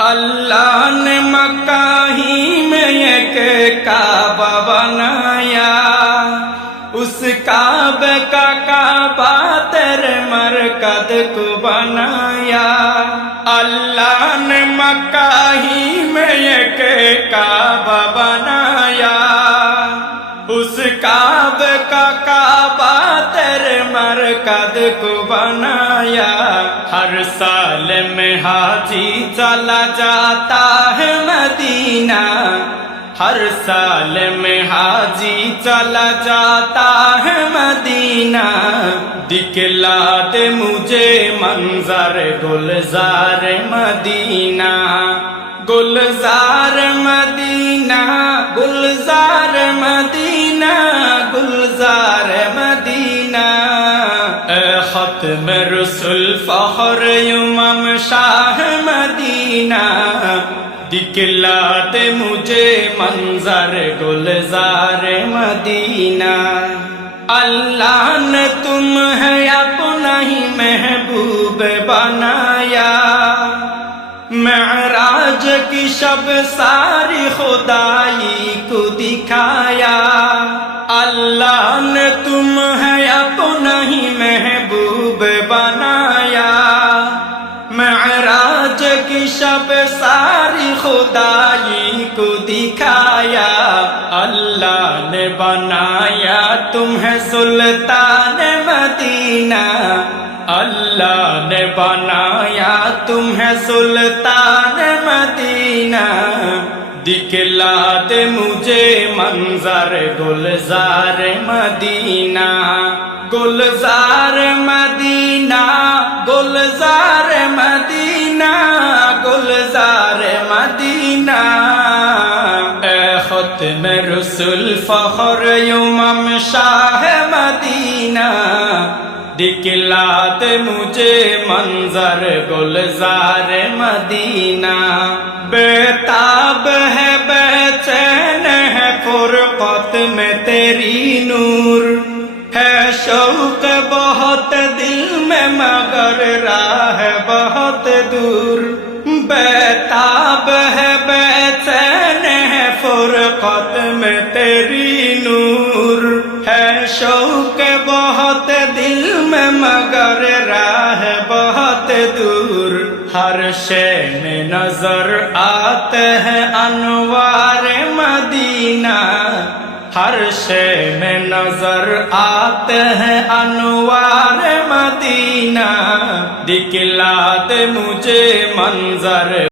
अल्लाह ने मक्का ही में एक काबा बनाया, उस काबे का काबा तेरे मरकद को बनाया। अल्लाह ने मक्का ही में एक काबा बनाया, उस काबे का काबा तेरे मरकद को बनाया। हर साल में हाजी चला जाता है मदीना, हर साल में हाजी चला जाता है मदीना। दिखला दे मुझे मंजर गुलजार मदीना, गुलजार मदीना, गुलजार मदीना, गुलजार मदीना। खत्म रसूल फखर उमम शाह मदीना, दिखला दे मुझे मंजर गुलजार मदीना। अल्लाह ने तुम्हें अपना ही महबूब बनाया, मेराज की शब सारी खुदाई को दिखाया। अल्लाह ने तुम्हें अपना ही महबूब बनाया, मेराज की शब सारी खुदाई को दिखाया। अल्लाह ने बनाया तुम्हें सुल्तान मदीना, अल्लाह ने बनाया तुम्हें सुल्तान मदीना। दिखला दे मुझे मंजर गुलजार मदीना, गुलजार मदीना, गुलजार मदीना, गुलजार मदीना। खत्म रसूल फखर उमम शाह मदीना, दिखला दे मुझे मंजर गुलजार मदीना। बेताब है बेचैन है फुरकत में तेरी नूर, है शौक बहुत दिल में मगर राह बहुत दूर। बेताब है बेचैन है फुरकत में तेरी नूर, है शौक बहुत दिल में मगर राह बहुत दूर। हर शय में नजर आते हैं अनवार मदीना, हर शय में नजर आते हैं अनवार मदीना। दिखला दे मुझे मंजर